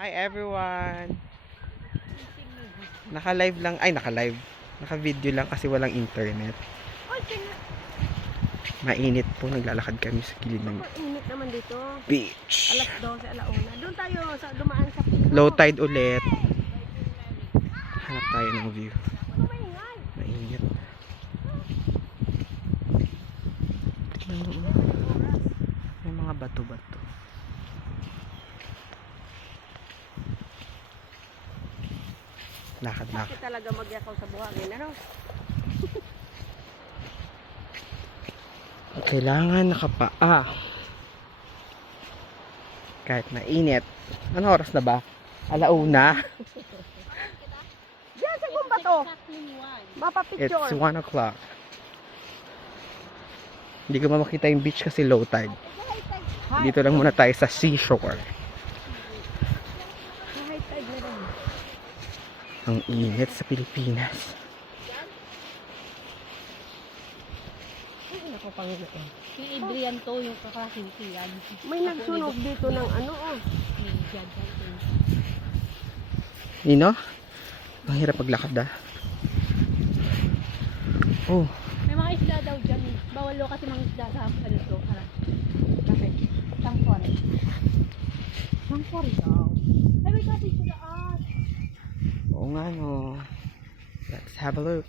Hi everyone! Naka-live lang, ay naka-live. Naka-video lang kasi walang internet. Mainit po, naglalakad kami sa gilid ng Init naman dito. beach. Alas 12, alauna. Doon tayo sa dumaan sa Low tide ulit. Hanap tayo ng view. Mainit. Tignan mo. May mga bato-bato. Lakad-lakad. Bakit talaga magyakaw sa buhangin, ano? Kailangan nakapaa. Kahit mainit. Ano oras na ba? Alauna. Diyan sa gumba to. Mapapicture. It's 1 o'clock. Hindi ko makita yung beach kasi low tide. Dito lang muna tayo sa seashore. High tide na rin. Ang init sa Pilipinas. Ay, naku, Panginoon. Si Adrian to, yung kakasintiyan. May nagsunog dito ng ano, oh. Nino? Ang hirap maglakad ah. Oh, May mga isda daw dyan. Bawal lo kasi mga isda sa ano to. Bakit? Tangkor. Tangkor daw. Ay, may kasi sila oo nga no. Let's have a look.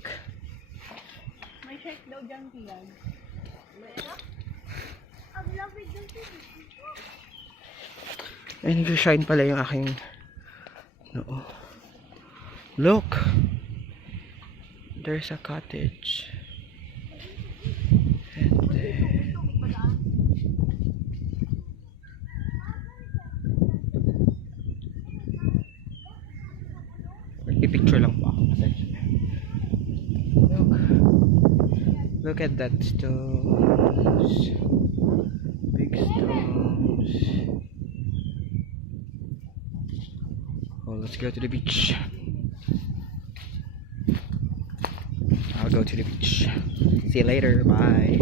May shark daw dyan tiyan. Ay, nag-shine pala yung aking no. Look. There's a cottage. And then picture lang po ako. Look at that stones. Big stones. Oh, let's go to the beach. I'll go to the beach. See you later. Bye.